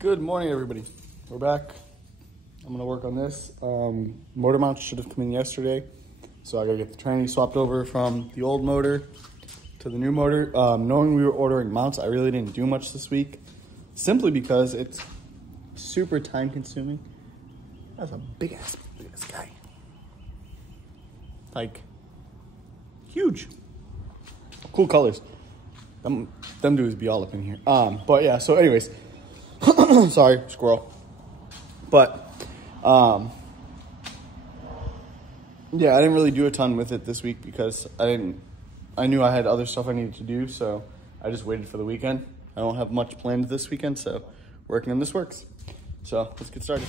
Good morning, everybody. We're back. I'm gonna work on this. Motor mounts should have come in yesterday, so I gotta get the tranny swapped over from the old motor to the new motor. Knowing we were ordering mounts, I really didn't do much this week, simply because it's super time consuming. That's a big ass guy. Like, huge. Cool colors. Them dudes be all up in here. But yeah, so anyways, sorry, squirrel. But, yeah, I didn't really do a ton with it this week because I knew I had other stuff I needed to do, so I just waited for the weekend. I don't have much planned this weekend, so working on this works. So let's get started.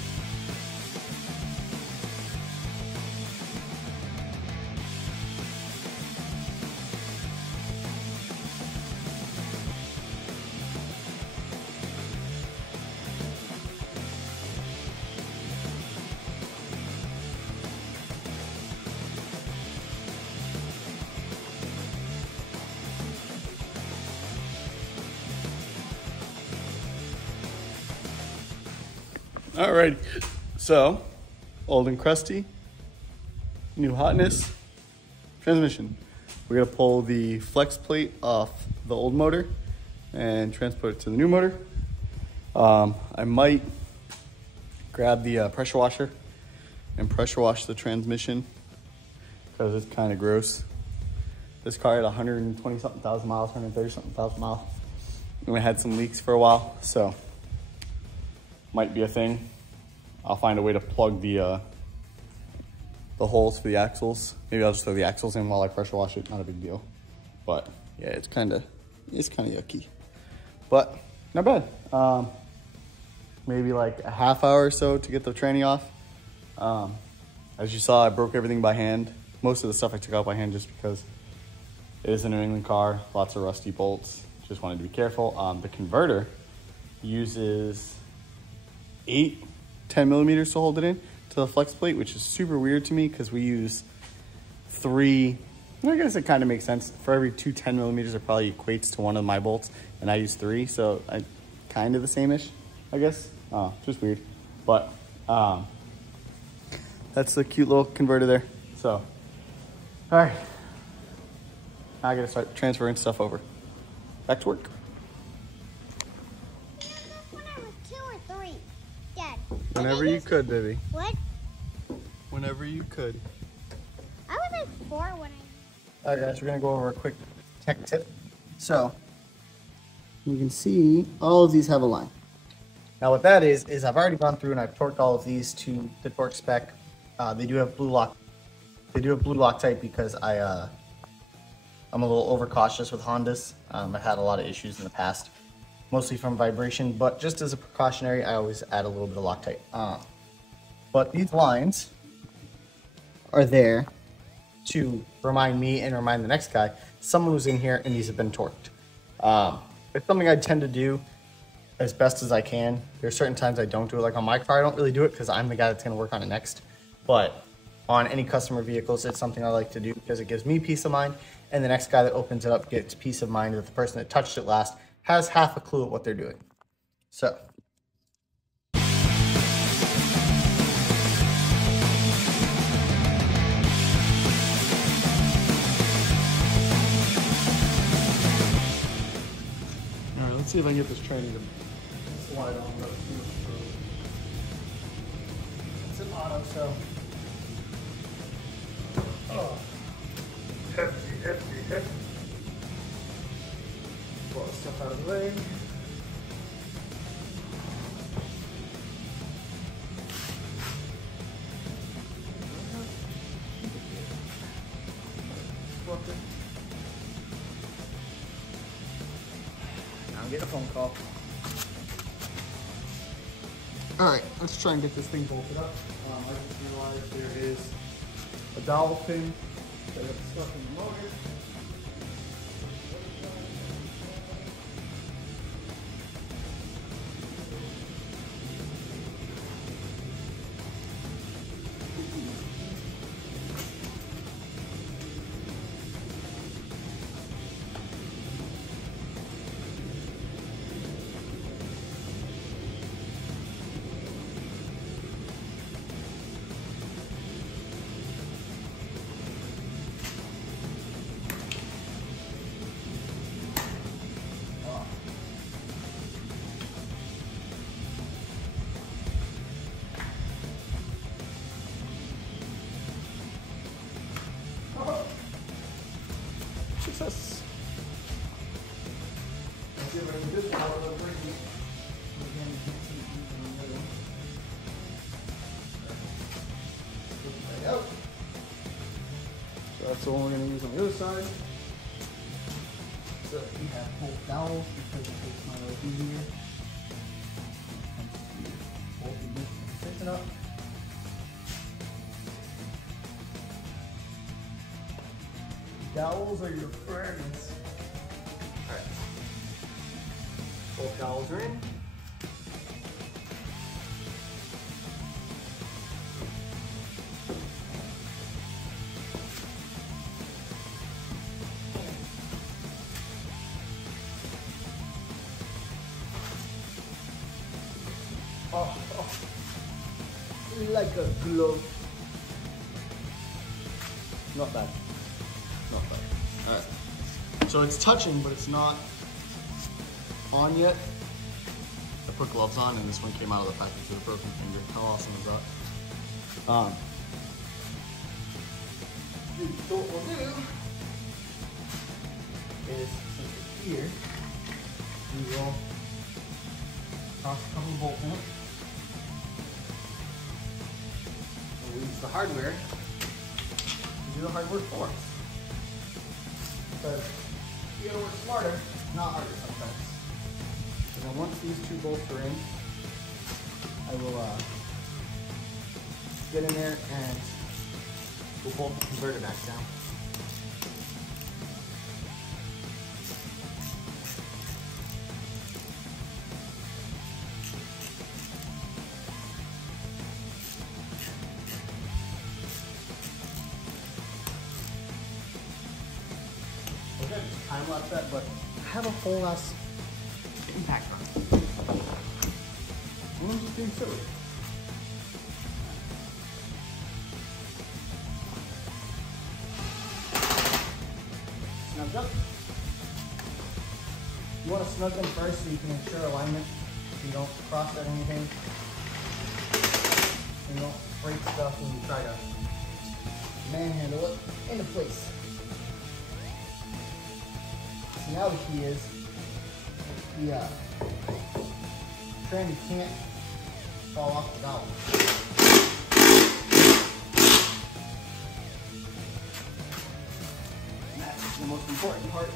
Alrighty, so old and crusty, new hotness, transmission. We're gonna pull the flex plate off the old motor and transport it to the new motor. I might grab the pressure washer and pressure wash the transmission because it's kind of gross. This car had 120 something thousand miles, 130 something thousand miles, and we had some leaks for a while, so might be a thing. I'll find a way to plug the holes for the axles. Maybe I'll just throw the axles in while I pressure wash it. Not a big deal. But yeah, it's kind of yucky. But not bad. Maybe like a half hour or so to get the tranny off. As you saw, I broke everything by hand. Most of the stuff I took out by hand just because it is a New England car. Lots of rusty bolts. Just wanted to be careful. The converter uses 8 10 millimeters to hold it in to the flex plate, which is super weird to me because we use 3. I guess it kind of makes sense. For every 2 10 millimeters, it probably equates to one of my bolts, and I use 3, so I kind of the same-ish, I guess. Just weird, but that's a cute little converter there. So, all right, now I gotta start transferring stuff over. Back to work. Whenever you could, baby. What? Whenever you could. I was like 4 when All right, guys, we're gonna go over a quick tech tip. So, you can see all of these have a line. Now what that is I've already gone through and I've torqued all of these to the torque spec. They do have blue lock. They do have blue Loctite because I'm a little overcautious with Hondas. I've had a lot of issues in the past, mostly from vibration, but just as a precautionary, I always add a little bit of Loctite. But these lines are there to remind me and remind the next guy, someone was in here and these have been torqued. It's something I tend to do as best as I can. There are certain times I don't do it. Like on my car, I don't really do it because I'm the guy that's gonna work on it next. But on any customer vehicles, it's something I like to do because it gives me peace of mind, and the next guy that opens it up gets peace of mind that the person that touched it last has half a clue at what they're doing. So. All right, let's see if I can get this tranny to slide on. It's an auto, so. Oh. Hefty. Pull the stuff out of the way. Now I'm getting a phone call. Alright, let's try and get this thing bolted up. I just realized there is a dowel pin that gets stuck in the motor. the one we're going to use on the other side. So we have both dowels because it makes my life easier. Both of these position up. Dowels are your friends. Alright. Both dowels are in. Oh, like a glove. Not bad. Not bad. Alright. So it's touching, but it's not on yet. I put gloves on and this one came out of the package with a broken finger. How awesome is that? So what we'll do is, since it's here, we will toss a couple of bolts in it. We'll use the hardware to do the hard work for us. Because you gotta work smarter, not harder sometimes. And then once these two bolts are in, I will get in there and we'll bolt the converter back down. Okay, just time lapse that, but I have a whole ass impact run. I'm just being silly. Snugged up. You want to snug them first so you can ensure alignment, so you don't cross at anything. And you don't break stuff when you try to manhandle it into place. So now the key is the tranny can't fall off the valve. And that's the most important part.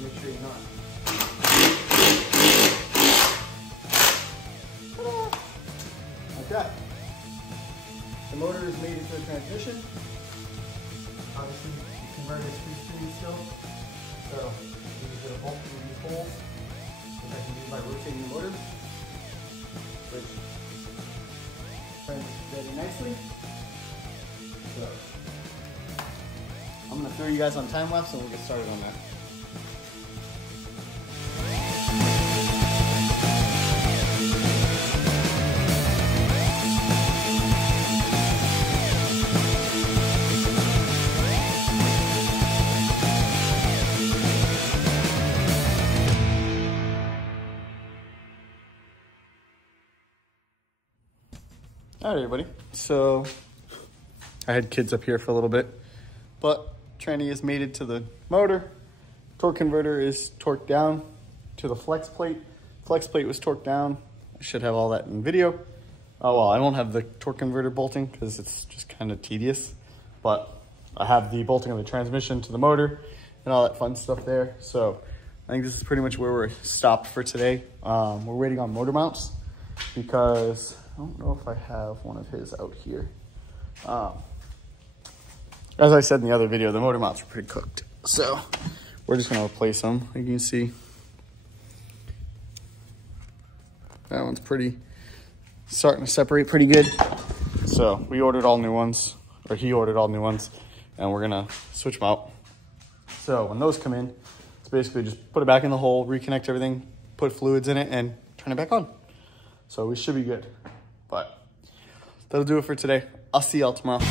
Make sure you're not. Ta-da! Like that. The motor is made into a transmission. Obviously, the converter is free still. So, you just get a bolt through these holes, which I can do by rotating the motor, which turns very nicely. So, I'm going to throw you guys on time lapse and we'll get started on that. All right, everybody. So I had kids up here for a little bit, but tranny is mated to the motor. Torque converter is torqued down to the flex plate. Flex plate was torqued down. I should have all that in video. Oh, well, I won't have the torque converter bolting because it's just kind of tedious, but I have the bolting of the transmission to the motor and all that fun stuff there. So I think this is pretty much where we're stopped for today. We're waiting on motor mounts because I don't know if I have one of his out here. As I said in the other video, the motor mounts are pretty cooked. So we're just gonna replace them. You can see that one's starting to separate pretty good. So we ordered all new ones, or he ordered all new ones, and we're gonna switch them out. So when those come in, it's basically just put it back in the hole, reconnect everything, put fluids in it, and turn it back on. So we should be good. But that'll do it for today. I'll see y'all tomorrow.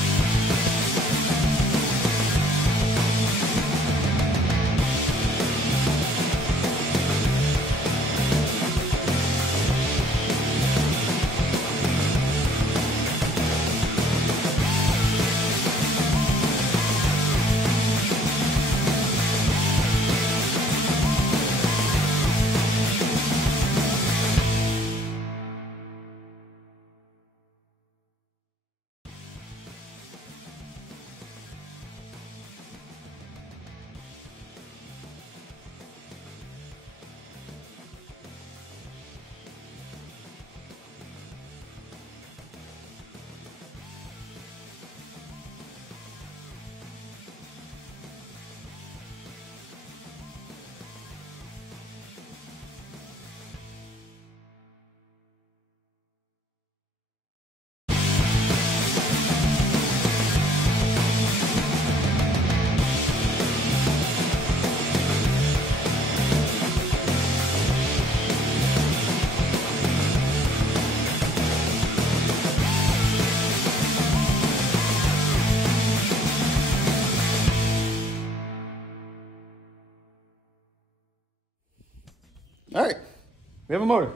we have a motor.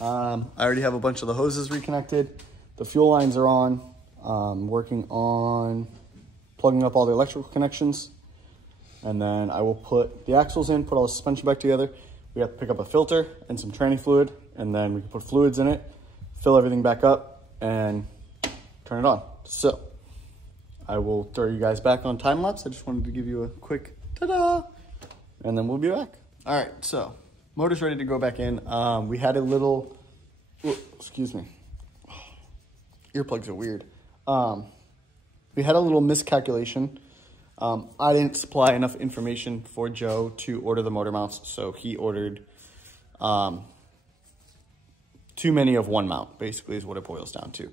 I already have a bunch of the hoses reconnected. The fuel lines are on. Working on plugging up all the electrical connections. And then I will put the axles in, put all the suspension back together. We have to pick up a filter and some tranny fluid, and then we can put fluids in it, fill everything back up, and turn it on. So I will throw you guys back on time lapse. I just wanted to give you a quick ta-da, and then we'll be back. All right, so motor's ready to go back in. We had a little, excuse me, earplugs are weird. We had a little miscalculation. I didn't supply enough information for Joe to order the motor mounts, so he ordered too many of one mount, basically is what it boils down to.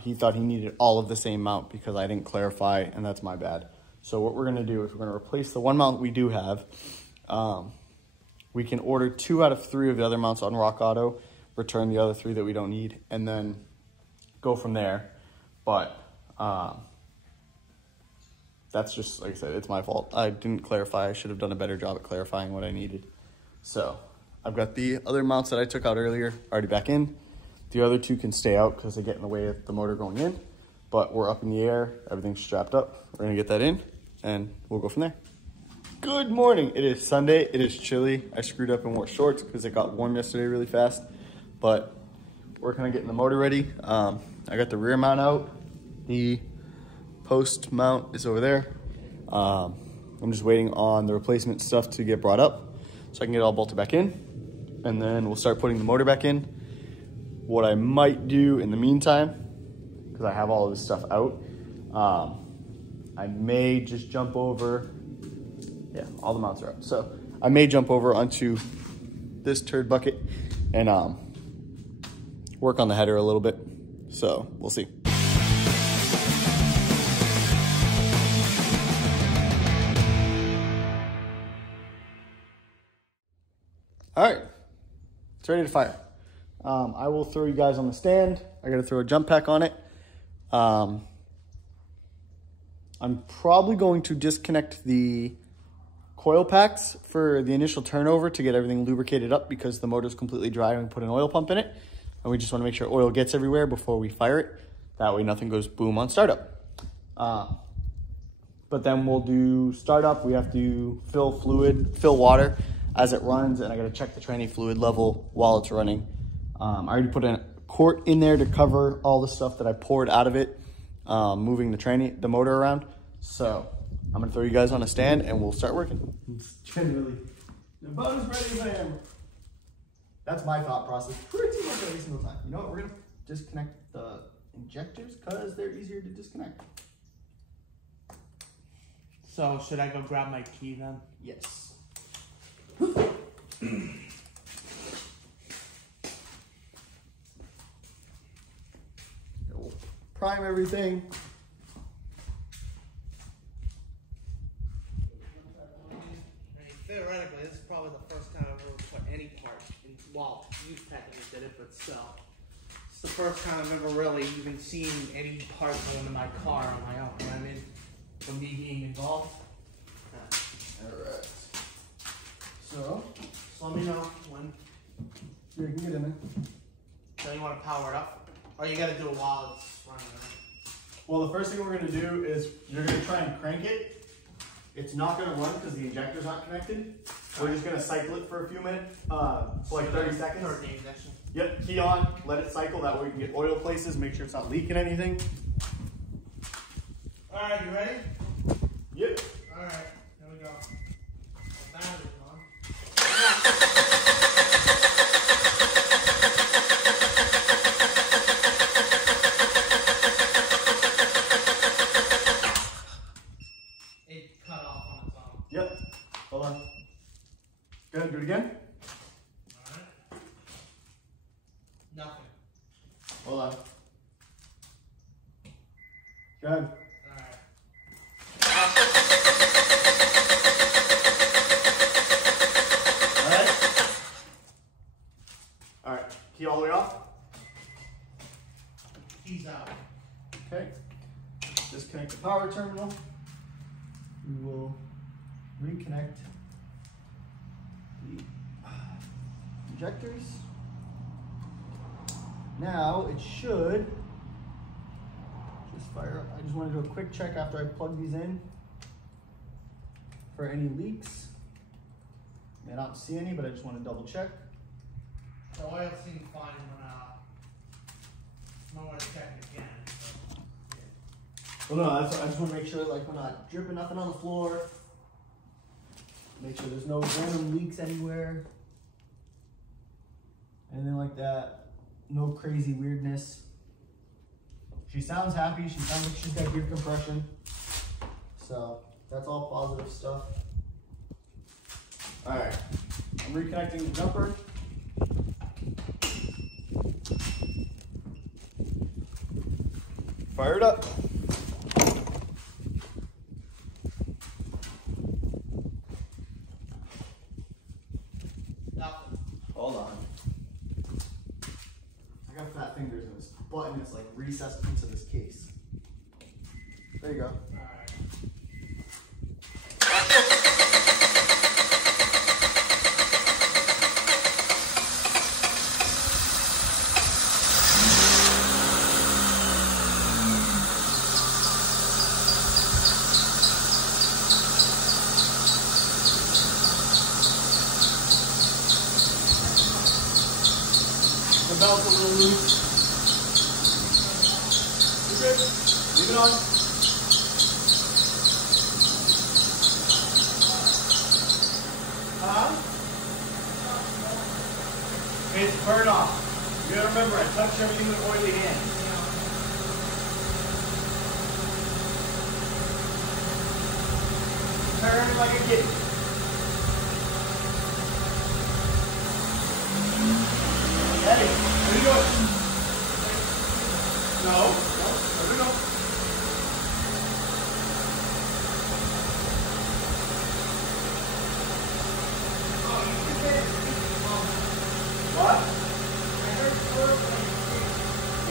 He thought he needed all of the same mount because I didn't clarify, and that's my bad. So what we're gonna do is we're gonna replace the one mount we do have. We can order 2 out of 3 of the other mounts on Rock Auto, return the other 3 that we don't need, and then go from there. But that's just, like I said, it's my fault. I didn't clarify. I should have done a better job at clarifying what I needed. So I've got the other mounts that I took out earlier already back in. The other 2 can stay out because they get in the way of the motor going in. But we're up in the air. Everything's strapped up. We're going to get that in, and we'll go from there. Good morning. It is Sunday. It is chilly. I screwed up and wore shorts because it got warm yesterday really fast. But working on getting the motor ready. I got the rear mount out. The post mount is over there. I'm just waiting on the replacement stuff to get brought up so I can get it all bolted back in, and then we'll start putting the motor back in. What I might do in the meantime, because I have all of this stuff out, I may just jump over, yeah, all the mounts are up. So I may jump over onto this turd bucket and work on the header a little bit. So we'll see. All right, it's ready to fire. I will throw you guys on the stand. I gotta throw a jump pack on it. I'm probably going to disconnect the coil packs for the initial turnover to get everything lubricated up because the motor's completely dry and we put an oil pump in it. And we just wanna make sure oil gets everywhere before we fire it. That way nothing goes boom on startup. But then we'll do startup. We have to fill water as it runs, and I gotta check the tranny fluid level while it's running. I already put a quart in there to cover all the stuff that I poured out of it, moving the motor around. So I'm gonna throw you guys on a stand and we'll start working. It's generally about as ready as I am. That's my thought process pretty much every single time. You know what, we're gonna disconnect the injectors because they're easier to disconnect. So should I go grab my key then? Yes. Prime everything. Theoretically, this is probably the first time I've ever put any part in. Well, you technically did it, but still. It's the first time I've ever really even seen any part go into my car on my own. You know what I mean? From me being involved. Alright. So let me know when. You can get in there. So you want to power it up? Or you gotta do it while it's running, right? Well, the first thing we're going to do is you're going to try and crank it. It's not going to run because the injector's not connected. We're just going to cycle it for a few minutes, for like 30 seconds. Start the ignition. Yep, key on, let it cycle. That way we can get oil places, make sure it's not leaking anything. All right, you ready? Yep. All right, here we go. The battery's on. It cut off on its own. Yep. Hold on. Go ahead, do it again. All right. Nothing. Hold on. Go ahead. All right. All right. Key all the way off. He's out. Okay. Disconnect the power terminal. We will reconnect the injectors. Now it should just fire up. I just want to do a quick check after I plug these in for any leaks. I don't see any, but I just want to double check. The oil seemed fine when I went to check it again. Well, no, I just want to make sure like we're not dripping nothing on the floor. Make sure there's no random leaks anywhere. Anything like that. No crazy weirdness. She sounds happy. She sounds like she's got good compression. So that's all positive stuff. All right, I'm reconnecting the jumper. Fire it up. Hold on. I got fat fingers and this button is like recessed into this case. There you go. Alright. The belt's a little loose. You're good. Leave it on. Huh? It's burn off. You gotta remember, I touched everything with oily hands. Turn like a kid. Hey, where you going? No, no. What?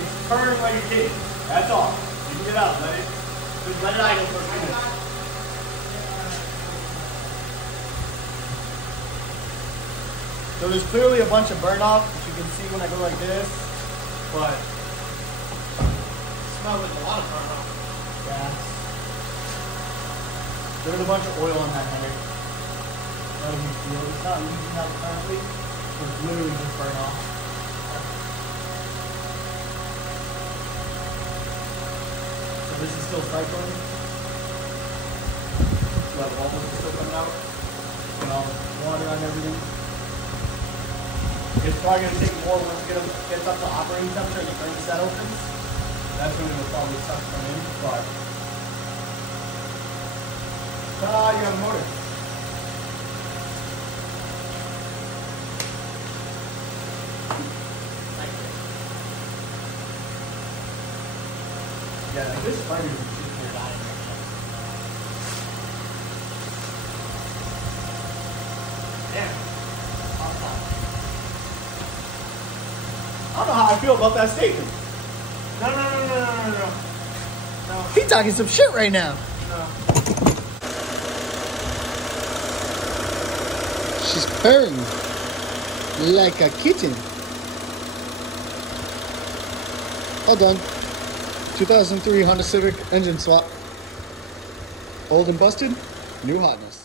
It's purring like a kid. That's all. You can get out. Just let it idle for a few minutes. So there's clearly a bunch of burn off, which you can see when I go like this, but It smells like a lot of burn off. yeah. There's a bunch of oil on that header. Not a big deal. It's not leaking out currently, but it's literally just burn off. So this is still cycling. So that bubbles is still coming out. And all the water on everything. It's probably going to take more once it gets up to operating temperature and the thermostat opens. That's when it'll probably start to come in, but you have a motor. Yeah, this spider is super dying. Damn. I don't know how I feel about that statement. No. He talking some shit right now. No. She's purring like a kitten. All done. 2003 Honda Civic engine swap. Old and busted, new hotness.